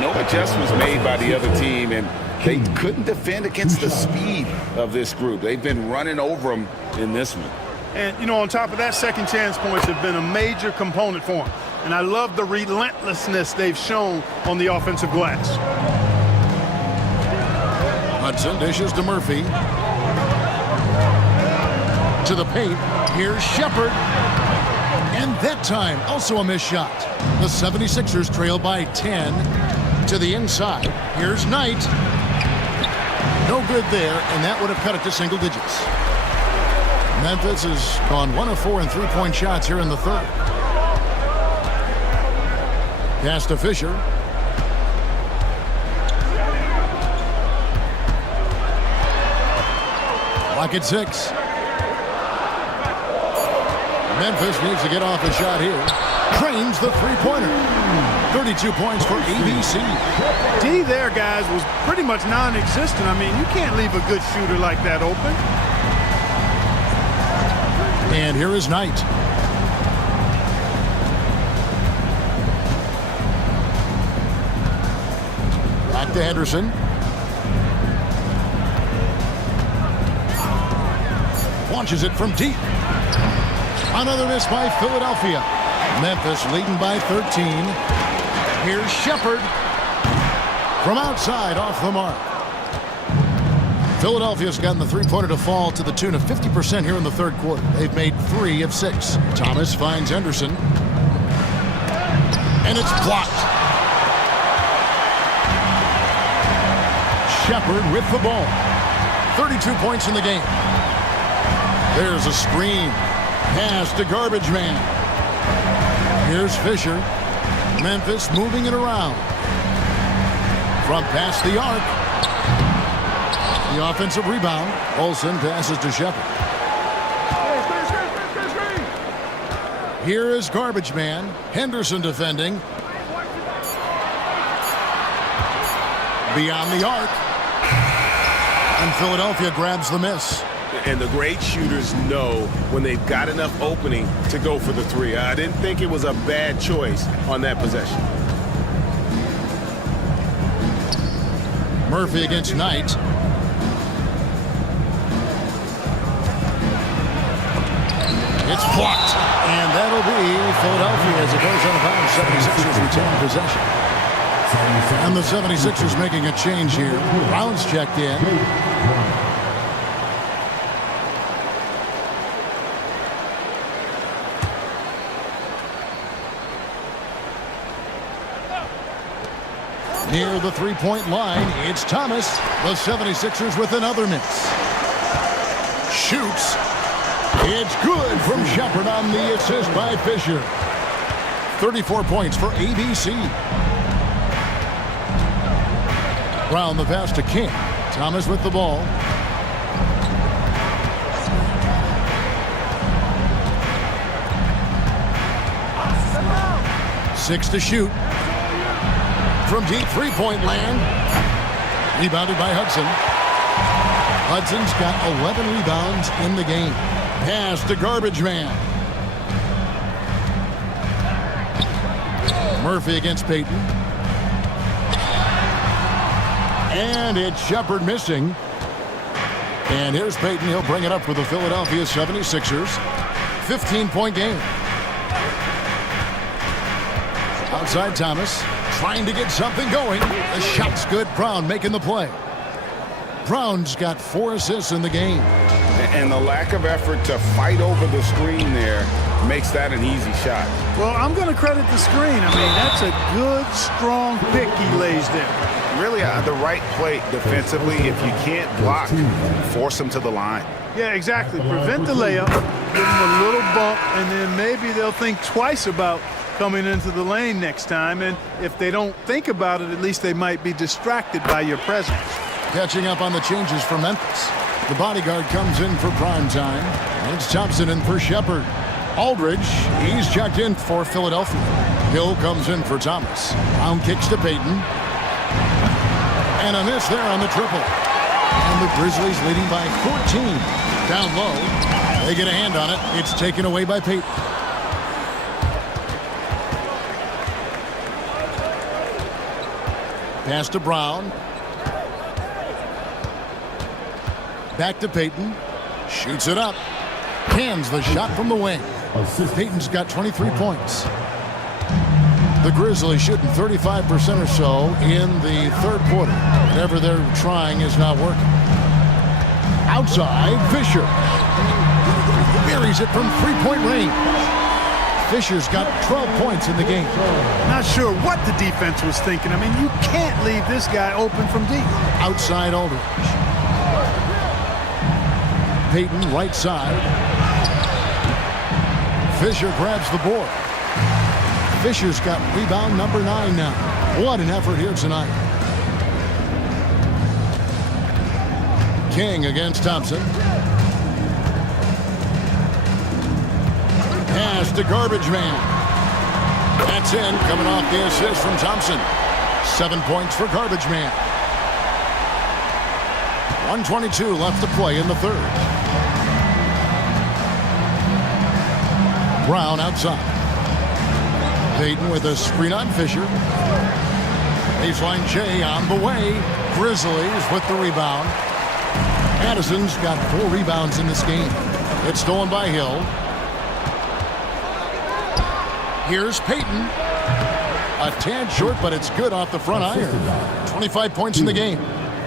No adjustments made by the other team, and they couldn't defend against the speed of this group. They've been running over them in this one. And, you know, on top of that, second chance points have been a major component for them. And I love the relentlessness they've shown on the offensive glass. Hudson dishes to Murphy. To the paint. Here's Shepard. And that time, also a missed shot. The 76ers trail by 10 to the inside. Here's Knight. No good there, and that would have cut it to single digits. Memphis has gone 1 of 4 in three-point shots here in the third. Pass to Fisher. Clock at 6. Memphis needs to get off a shot here. Trains the three-pointer. 32 points for ABC. D there, guys, was pretty much non-existent. I mean, you can't leave a good shooter like that open. And here is Knight. Back to Henderson. launches it from deep. Another miss by Philadelphia. Memphis leading by 13. Here's Shepard from outside off the mark. Philadelphia's gotten the three-pointer to fall to the tune of 50% here in the third quarter. They've made 3 of 6. Thomas finds Henderson. And it's blocked. Shepard with the ball. 32 points in the game. There's a screen. Pass to Garbage Man. Here's Fisher. Memphis moving it around. From past the arc. The offensive rebound. Olsen passes to Shepard. Here is Garbage Man. Henderson defending. Beyond the arc. And Philadelphia grabs the miss. And the great shooters know when they've got enough opening to go for the three. I didn't think it was a bad choice on that possession. Murphy against Knight. It's blocked. And that'll be Philadelphia as it goes on the bounce. 76ers retain possession. And the 76ers making a change here. Brown's checked in. Near the three-point line, it's Thomas. The 76ers with another miss. Shoots. It's good from Shepard on the assist by Fisher. 34 points for ABC. Brown the pass to King. Thomas with the ball. Six to shoot. From deep three-point land. Rebounded by Hudson. Hudson's got 11 rebounds in the game. Pass to Garbage Man. Murphy against Payton. And it's Shepard missing. And here's Payton. He'll bring it up for the Philadelphia 76ers. 15-point game. Outside Thomas. Trying to get something going. The shot's good. Brown making the play. Brown's got 4 assists in the game. And the lack of effort to fight over the screen there makes that an easy shot. Well, I'm going to credit the screen. I mean, that's a good, strong pick he lays there. Really the right play defensively. If you can't block, force them to the line. Yeah, exactly. Prevent the layup, give them a little bump, and then maybe they'll think twice about coming into the lane next time. And if they don't think about it, at least they might be distracted by your presence. Catching up on the changes for Memphis. The bodyguard comes in for prime time. It's Thompson in for Shepard. Aldridge, he's checked in for Philadelphia. Hill comes in for Thomas. Brown kicks to Payton. And a miss there on the triple. And the Grizzlies leading by 14. Down low. They get a hand on it. It's taken away by Payton. Pass to Brown. Back to Payton. Shoots it up. Cans the shot from the wing. Payton's got 23 points. The Grizzlies shooting 35% or so in the third quarter. Whatever they're trying is not working. Outside, Fisher. Buries it from three-point range. Fisher's got 12 points in the game. Not sure what the defense was thinking. I mean, you can't leave this guy open from deep. Outside Aldridge. Payton, right side. Fisher grabs the board. Fisher's got rebound number 9 now. What an effort here tonight. King against Thompson. Pass to Garbage Man. That's in, coming off the assist from Thompson. 7 points for Garbage Man. 1:22 left to play in the third. Brown outside. Payton with a screen on Fisher. Baseline J on the way. Grizzlies with the rebound. Addison's got 4 rebounds in this game. It's stolen by Hill. Here's Peyton. A tad short, but it's good off the front iron. 25 points in the game.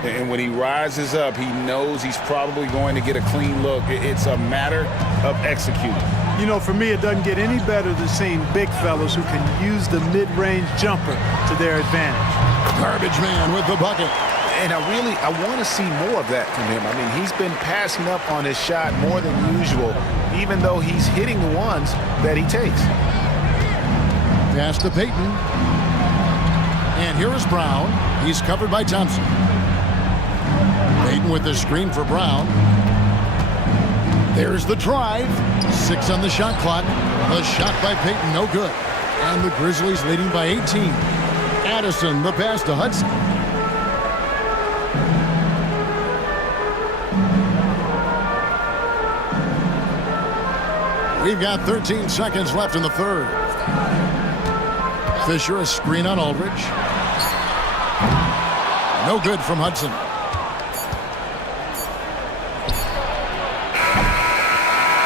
And when he rises up, he knows he's probably going to get a clean look. It's a matter of executing. You know, for me, it doesn't get any better than seeing big fellas who can use the mid-range jumper to their advantage. Garbage man with the bucket. And I want to see more of that from him. I mean, he's been passing up on his shot more than usual, even though he's hitting the ones that he takes. Pass to Peyton. And here is Brown. He's covered by Thompson. Peyton with the screen for Brown. There's the drive. 6 on the shot clock. The shot by Peyton, no good. And the Grizzlies leading by 18. Addison, the pass to Hudson. We've got 13 seconds left in the third. Fisher, a screen on Aldridge. No good from Hudson.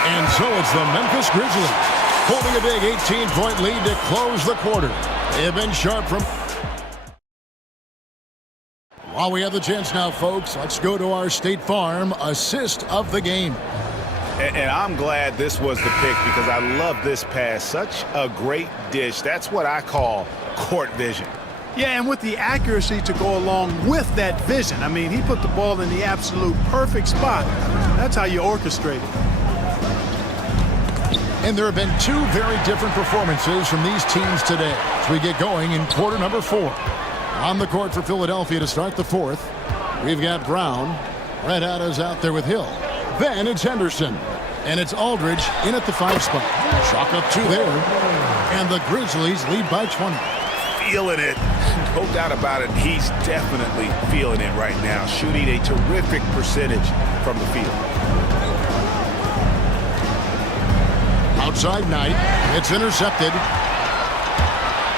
And so it's the Memphis Grizzlies holding a big 18-point lead to close the quarter. They have been sharp from... While we have the chance now, folks, let's go to our State Farm assist of the game. And I'm glad this was the pick because I love this pass. Such a great dish. That's what I call court vision. Yeah, and with the accuracy to go along with that vision. I mean, he put the ball in the absolute perfect spot. That's how you orchestrate it. And there have been two very different performances from these teams today as we get going in quarter number 4. On the court for Philadelphia to start the fourth, we've got Brown. Red Hat is out there with Hill. Then it's Henderson. And it's Aldridge in at the 5 spot. Chalk up 2 there. And the Grizzlies lead by 20. Feeling it. No doubt about it. He's definitely feeling it right now. Shooting a terrific percentage from the field. Outside Knight. It's intercepted.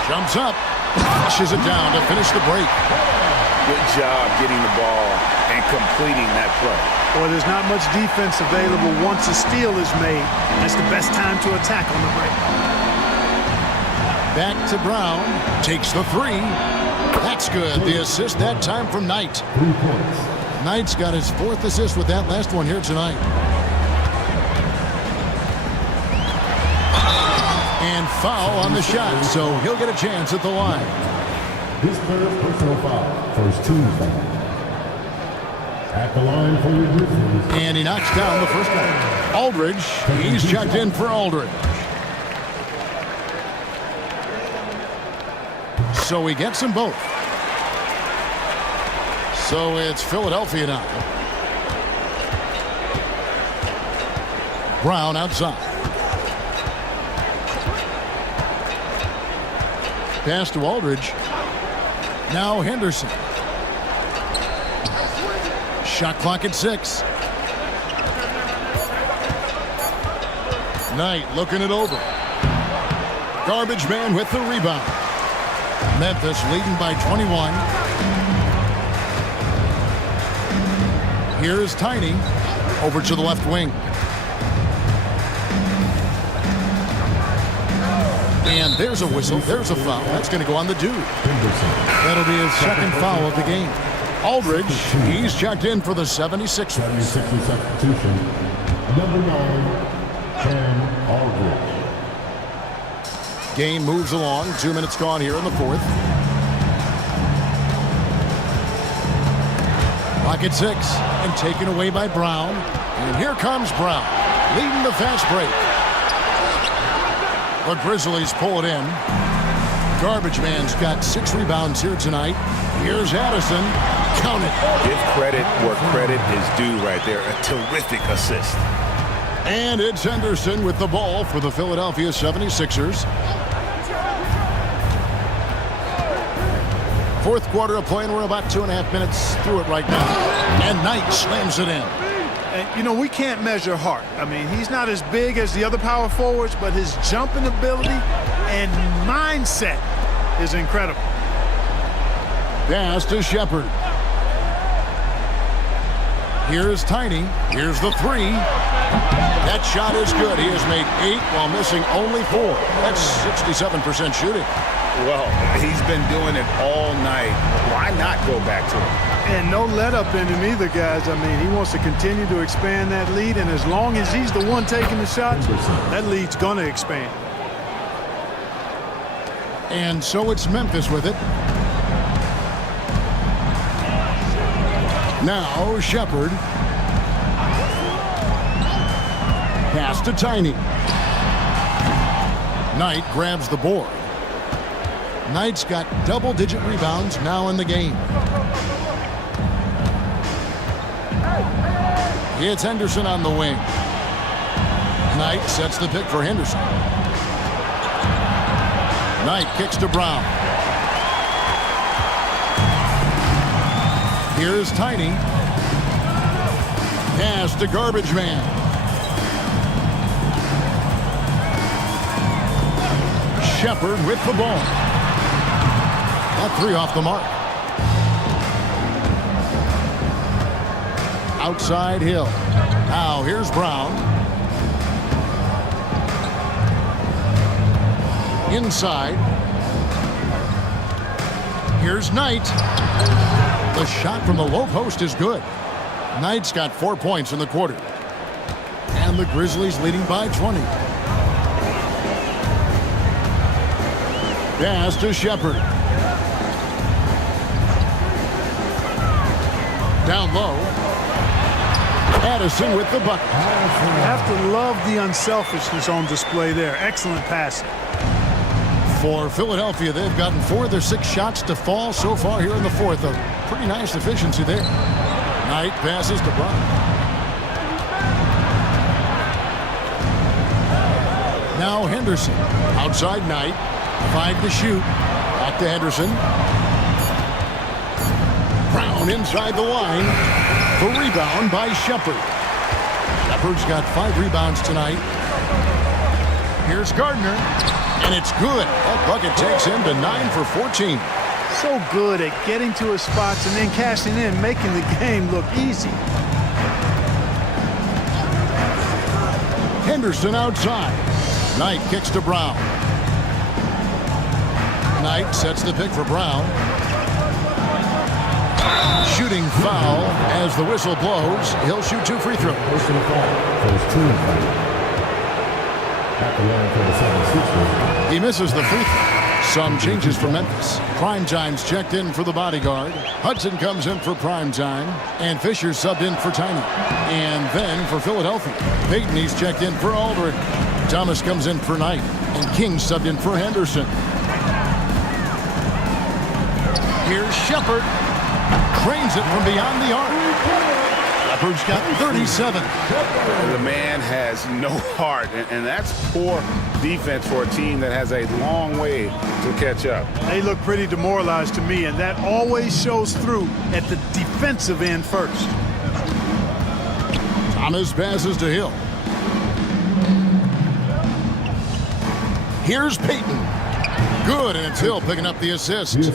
Jumps up. Flushes it down to finish the break. Good job getting the ball and completing that play. Boy, there's not much defense available once a steal is made. That's the best time to attack on the break. Back to Brown. Takes the 3. That's good. The assist that time from Knight. 3 points. Knight's got his 4th assist with that last one here tonight. And foul on the shot, so he'll get a chance at the line. This player's personal foul. First team foul. At the line for your Grizzlies. And he knocks down the first one. Aldridge, he's checked in for Aldridge. So he gets them both. So it's Philadelphia now. Brown outside. Pass to Aldridge. Now Henderson. Shot clock at 6. Knight looking it over. Garbage man with the rebound. Memphis leading by 21. Here's Tiny over to the left wing. And there's a whistle. There's a foul. That's going to go on the dude. That'll be his second foul of the game. Aldridge, he's checked in for the 76ers. 76 substitution. Number 9, Cam Aldridge. Game moves along. 2 minutes gone here in the fourth. Clock at 6 and taken away by Brown. And here comes Brown, leading the fast break. The Grizzlies pull it in. Garbage man's got 6 rebounds here tonight. Here's Addison. Count it. Give credit where credit is due right there. A terrific assist. And it's Henderson with the ball for the Philadelphia 76ers. Fourth quarter of play, and we're about 2.5 minutes through it right now. And Knight slams it in. And, you know, we can't measure Hart. I mean, he's not as big as the other power forwards, but his jumping ability and mindset is incredible. Pass to Shepard. Here's Tiny. Here's the 3. That shot is good. He has made 8 while missing only 4. That's 67% shooting. Well, he's been doing it all night. Why not go back to him? And no let up in him either, guys. I mean, he wants to continue to expand that lead, and as long as he's the one taking the shots, that lead's going to expand. And so it's Memphis with it. Now Shepard. Pass to Tiny. Knight grabs the board. Knight's got double-digit rebounds now in the game. It's Henderson on the wing. Knight sets the pick for Henderson. Knight kicks to Brown. Here's Tiny. Pass to Garbage Man. Shepard with the ball. That 3 off the mark. Outside Hill. Now here's Brown. Inside. Here's Knight. The shot from the low post is good. Knight's got 4 points in the quarter. And the Grizzlies leading by 20. Pass to Shepard. Down low. Addison with the bucket. You have to love the unselfishness on display there. Excellent passing. For Philadelphia, they've gotten 4 of their 6 shots to fall so far here in the fourth. A pretty nice efficiency there. Knight passes to Brown. Now Henderson. Outside Knight. 5 to shoot. Back to Henderson. Brown inside the line. The rebound by Shepard. Shepard's got 5 rebounds tonight. Here's Gardner. And it's good. That bucket takes him to 9 for 14. So good at getting to his spots and then cashing in, making the game look easy. Henderson outside. Knight kicks to Brown. Knight sets the pick for Brown. Shooting foul as the whistle blows. He'll shoot 2 free throws. Personal foul. First team foul. At the line for the 76ers. He misses the free throw. Some changes for Memphis. Primetime's checked in for the bodyguard. Hudson comes in for Primetime. And Fisher subbed in for Tiny. And then for Philadelphia, Payton, he's checked in for Aldridge. Thomas comes in for Knight. And King subbed in for Henderson. Here's Shepard. Trains it from beyond the arc. Shepard's got 37. The man has no heart, and that's poor defense for a team that has a long way to catch up. They look pretty demoralized to me, and that always shows through at the defensive end first. Thomas passes to Hill. Here's Payton. Good, and it's Hill picking up the assist.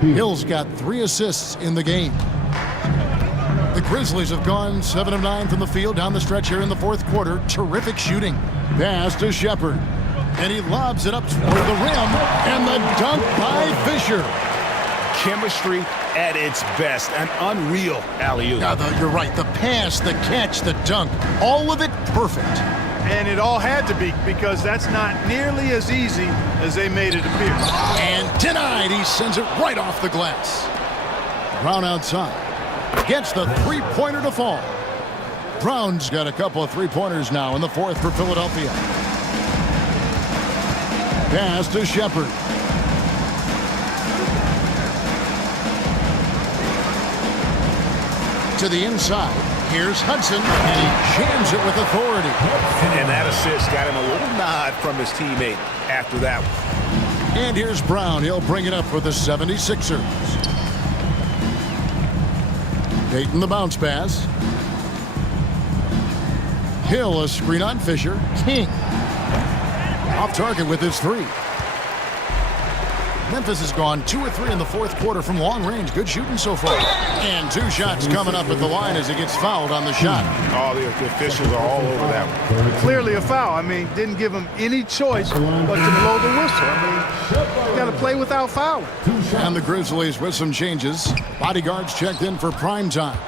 Hill's got 3 assists in the game. The Grizzlies have gone 7 of 9 from the field down the stretch here in the fourth quarter. Terrific shooting. Pass to Shepard. And he lobs it up toward the rim. And the dunk by Fisher. Chemistry at its best. An unreal alley-oop. You're right. The pass, the catch, the dunk. All of it perfect. And it all had to be, because that's not nearly as easy as they made it appear. And denied. He sends it right off the glass. Brown outside. Gets the three-pointer to fall. Brown's got a couple of three-pointers now in the fourth for Philadelphia. Pass to Shepard. To the inside. Here's Hudson, and he jams it with authority. And that assist got him a little nod from his teammate after that one. And here's Brown. He'll bring it up for the 76ers. Payton the bounce pass. Hill a screen on Fisher. King off target with his 3. Memphis has gone 2 of 3 in the fourth quarter from long range. Good shooting so far. And 2 shots coming up at the line as he gets fouled on the shot. Oh, the officials are all over that one. Clearly a foul. I mean, didn't give him any choice but to blow the whistle. I mean, you got to play without fouling. And the Grizzlies with some changes. Bodyguards checked in for prime time.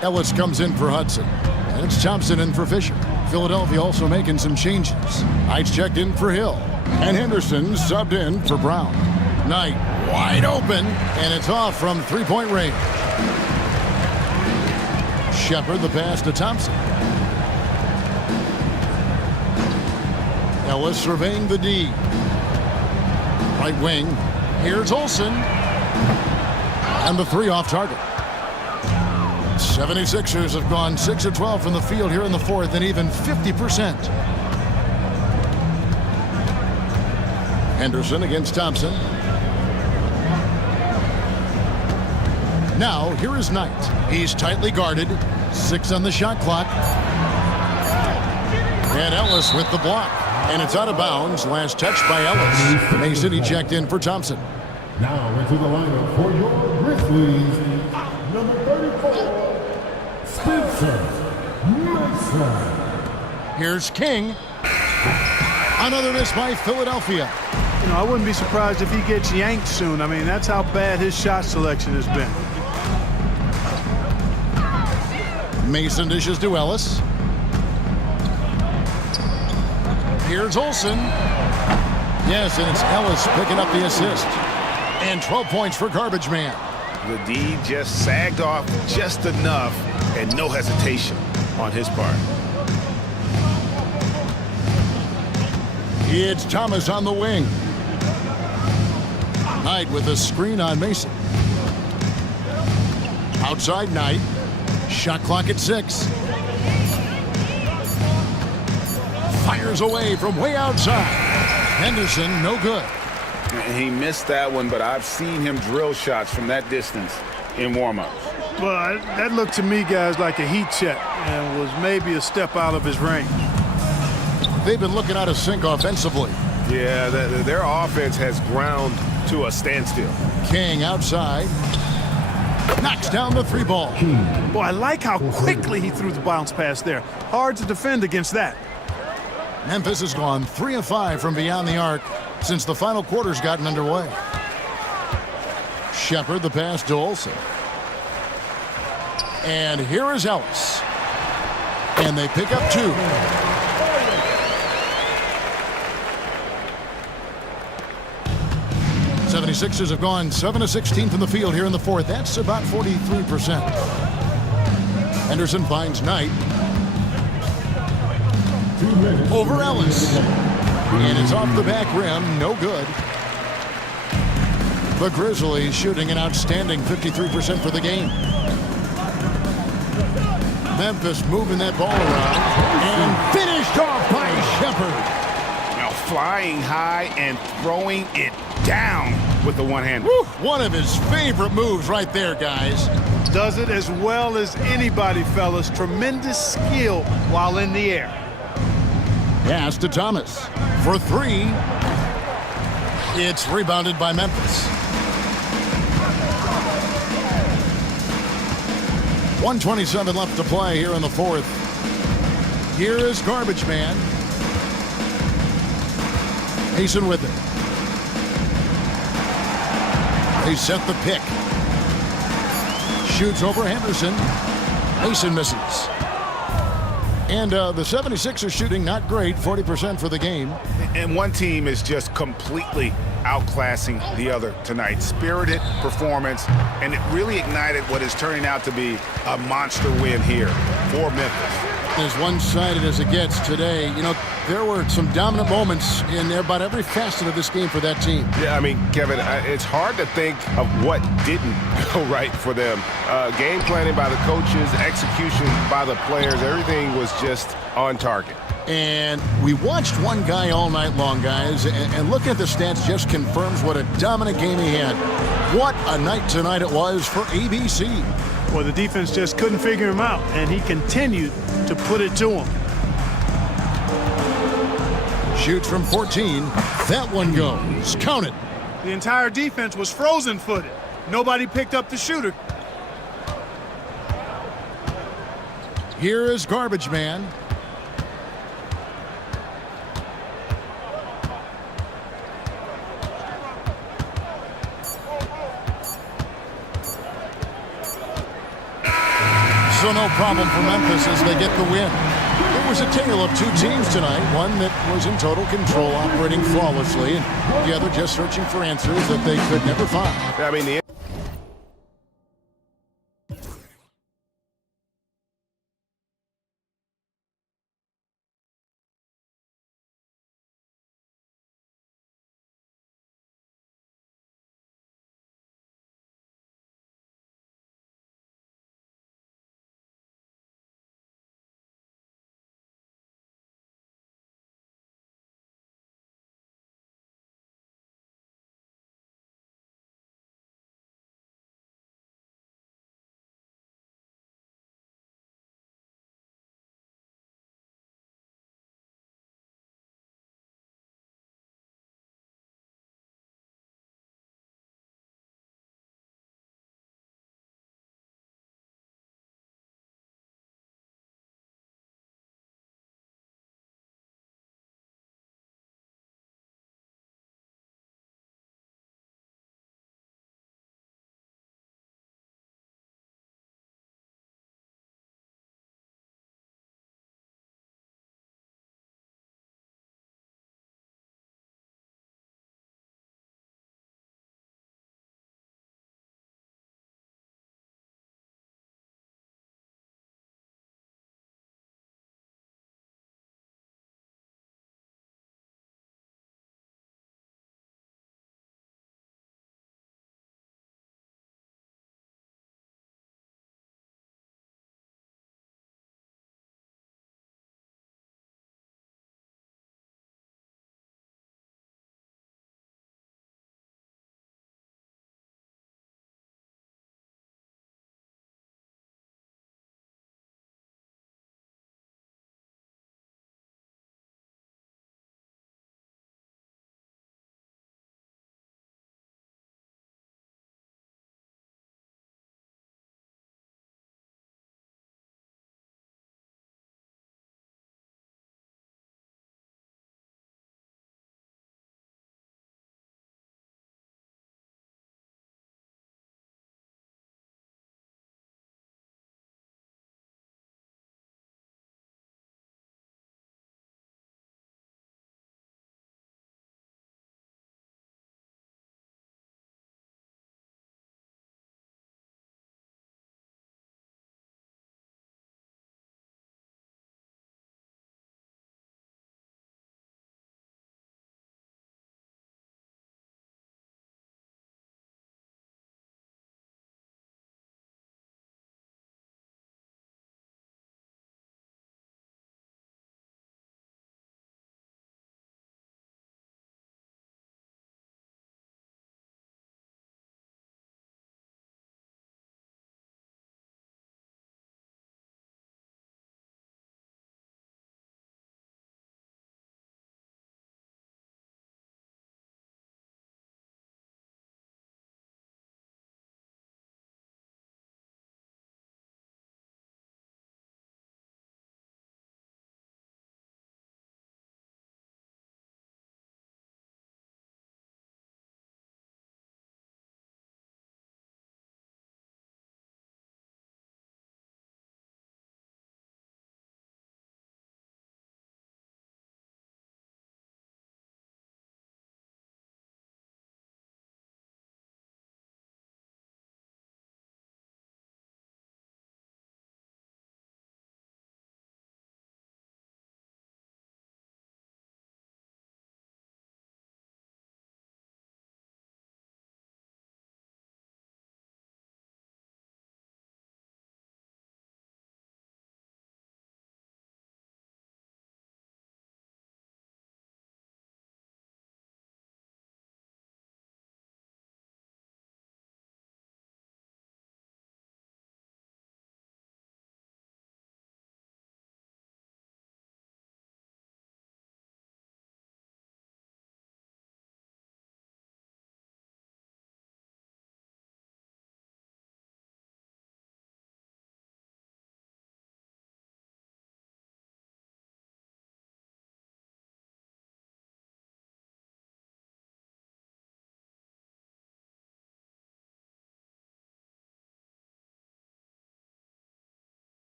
Ellis comes in for Hudson. And it's Thompson in for Fisher. Philadelphia also making some changes. Knight's checked in for Hill. And Henderson subbed in for Brown. Knight wide open, and it's off from three-point range. Shepard the pass to Thompson. Ellis surveying the D. Right wing. Here's Olsen. And the 3 off target. 76ers have gone 6 of 12 from the field here in the fourth, and even 50%. Henderson against Thompson. Now, here is Knight. He's tightly guarded. 6 on the shot clock. And Ellis with the block. And it's out of bounds. Last touch by Ellis. Mason, he checked in for Thompson. Now into the lineup for your Grizzlies, number 34, Spencer Mason. Here's King. Another miss by Philadelphia. You know, I wouldn't be surprised if he gets yanked soon. I mean, that's how bad his shot selection has been. Mason dishes to Ellis. Here's Olsen. Yes, and it's Ellis picking up the assist. And 12 points for Garbage Man. The D just sagged off just enough and no hesitation on his part. It's Thomas on the wing. Knight with a screen on Mason. Outside Knight. Shot clock at 6. Fires away from way outside. Henderson, no good. He missed that one, but I've seen him drill shots from that distance in warm-ups. Well, that looked to me, guys, like a heat check and was maybe a step out of his range. They've been looking out of sync offensively. Yeah, their offense has ground to a standstill. King outside. Knocks down the 3 ball. Boy, I like how quickly he threw the bounce pass there. Hard to defend against that. Memphis has gone 3 of 5 from beyond the arc since the final quarter's gotten underway. Shepard the pass to Olsen. And here is Ellis. And they pick up 2. '76ers have gone 7 of 16 from the field here in the fourth. That's about 43%. Henderson finds Knight. Over Ellis. And it's off the back rim. No good. The Grizzlies shooting an outstanding 53% for the game. Memphis moving that ball around. And finished off by Shepard. Now flying high and throwing it down with the one hand. One of his favorite moves right there, guys. Does it as well as anybody, fellas. Tremendous skill while in the air. Pass to Thomas for 3. It's rebounded by Memphis. 1:27 left to play here in the fourth. Here is Garbage Man. Mason with it. They set the pick. Shoots over Henderson. Mason misses. And the 76ers shooting not great, 40% for the game. And one team is just completely outclassing the other tonight. Spirited performance, and it really ignited what is turning out to be a monster win here for Memphis. As one-sided as it gets today, you know, there were some dominant moments in about every facet of this game for that team. Yeah, I mean, Kevin, it's hard to think of what didn't go right for them. Game planning by the coaches, execution by the players, everything was just on target. And we watched one guy all night long, guys, and looking at the stats just confirms what a dominant game he had. What a night tonight it was for ABC. Well, the defense just couldn't figure him out, and he continued to put it to him. Shoots from 14. That one goes. Count it. The entire defense was frozen-footed. Nobody picked up the shooter. Here is Garbage Man. So no problem for Memphis as they get the win. It was a tale of two teams tonight, one that was in total control, operating flawlessly, and the other just searching for answers that they could never find. I mean, the